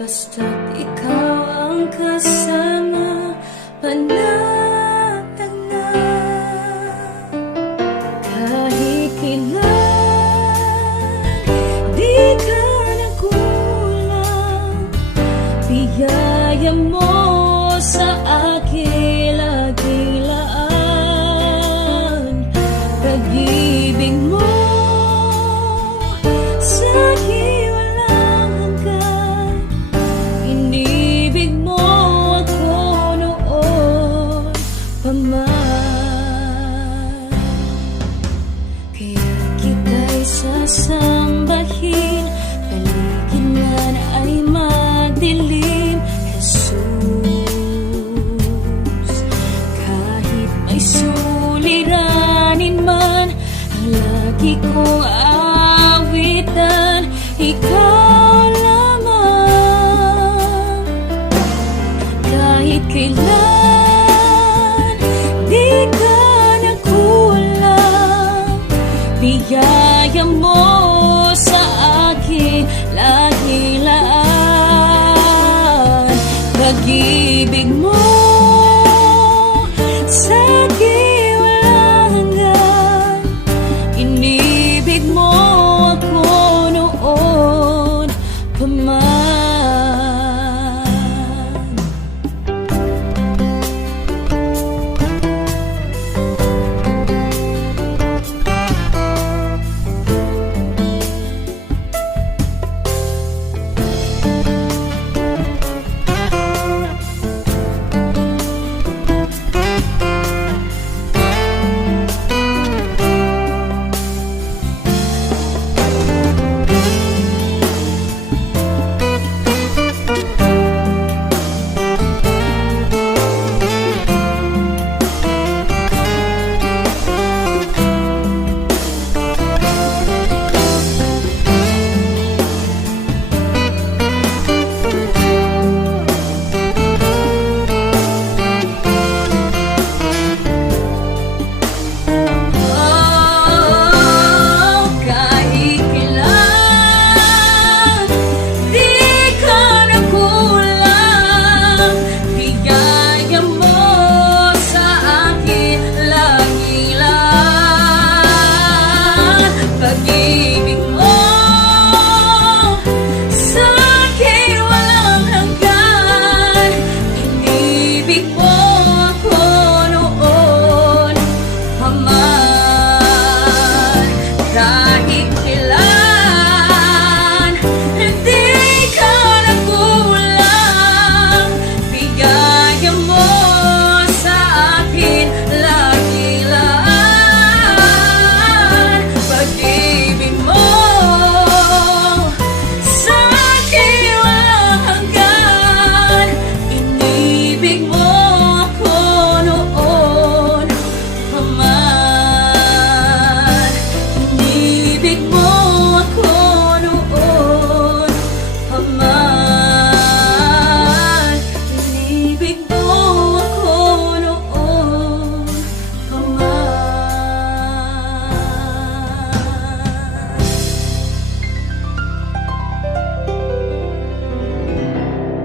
Basta't ikaw ang kasama Panatag na. Kahit kailan Di ka nagkulang. Biyaya mo sa akin laging laan Pag-ibig mo kita'y sasambahin Paligid man ay magdilim Jesus. Kahit may suliranin man Ang lagi kong awitan Ikaw sa